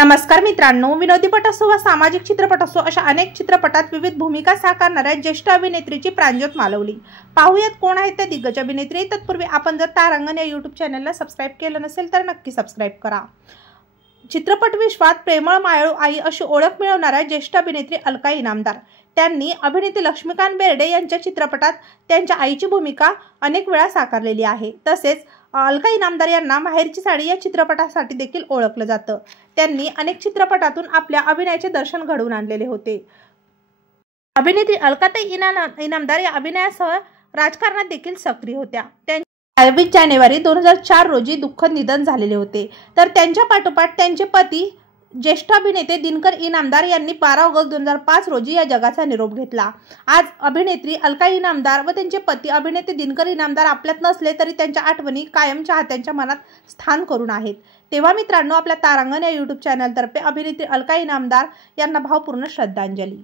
नमस्कार मित्रांनो, विनोदीपट असो व सामाजिक चित्रपट असो अशा अनेक चित्रपटात विविध भूमिका साकारणाऱ्या ज्येष्ठ अभिनेत्रीची प्राणज्योत मालवली। पाहूयात कोण आहेत त्या दिग्गज अभिनेत्री। तत्पूर्वी आपण जर तारांगण या YouTube चॅनलला सबस्क्राइब केलं नसेल तर नक्की सबस्क्राइब करा। चित्रपट विश्वात प्रेमळ मायाळू आई अशी ओळख मिळवणाऱ्या ज्येष्ठ अभिनेत्री अलका इनामदार, त्यांनी अभिनेते लक्ष्मीकांत बेर्डे यांच्या चित्रपटात त्यांच्या आईची भूमिका अनेक वेळा साकारलेली आहे। तसेच अलका इनामदार यांना माहेरची साडी या चित्रपटासाठी देखील ओळखलं जातं। त्यांनी अनेक चित्रपटातून आपल्या अभिनयाचे दर्शन घडवून आणलेले होते। अभिनेत्री अलकाताई इनामदार या अभिनयासह राजकारणात देखील सक्रिय होत्या। 22 जानेवारी 2004 रोजी दुःखद निधन झालेले होते। तर त्यांच्या पाठोपाठ त्यांचे पती ज्येष्ठ अभिनेते दिनकर इनामदार यांनी 12 ऑगस्ट 2005 रोजी या जगाचा निरोप घेतला। आज अभिनेत्री अलका इनामदार व त्यांचे पती अभिनेते दिनकर इनामदार आपल्यात नसले तरी त्यांच्या आठवणी कायम चाहत्यांच्या मनात स्थान करून आहेत। तेव्हा मित्रांनो, आपल्या तारांगण या YouTube चॅनल तर्फे अभिनेत्री अलका इनामदार यांना भावपूर्ण श्रद्धांजली।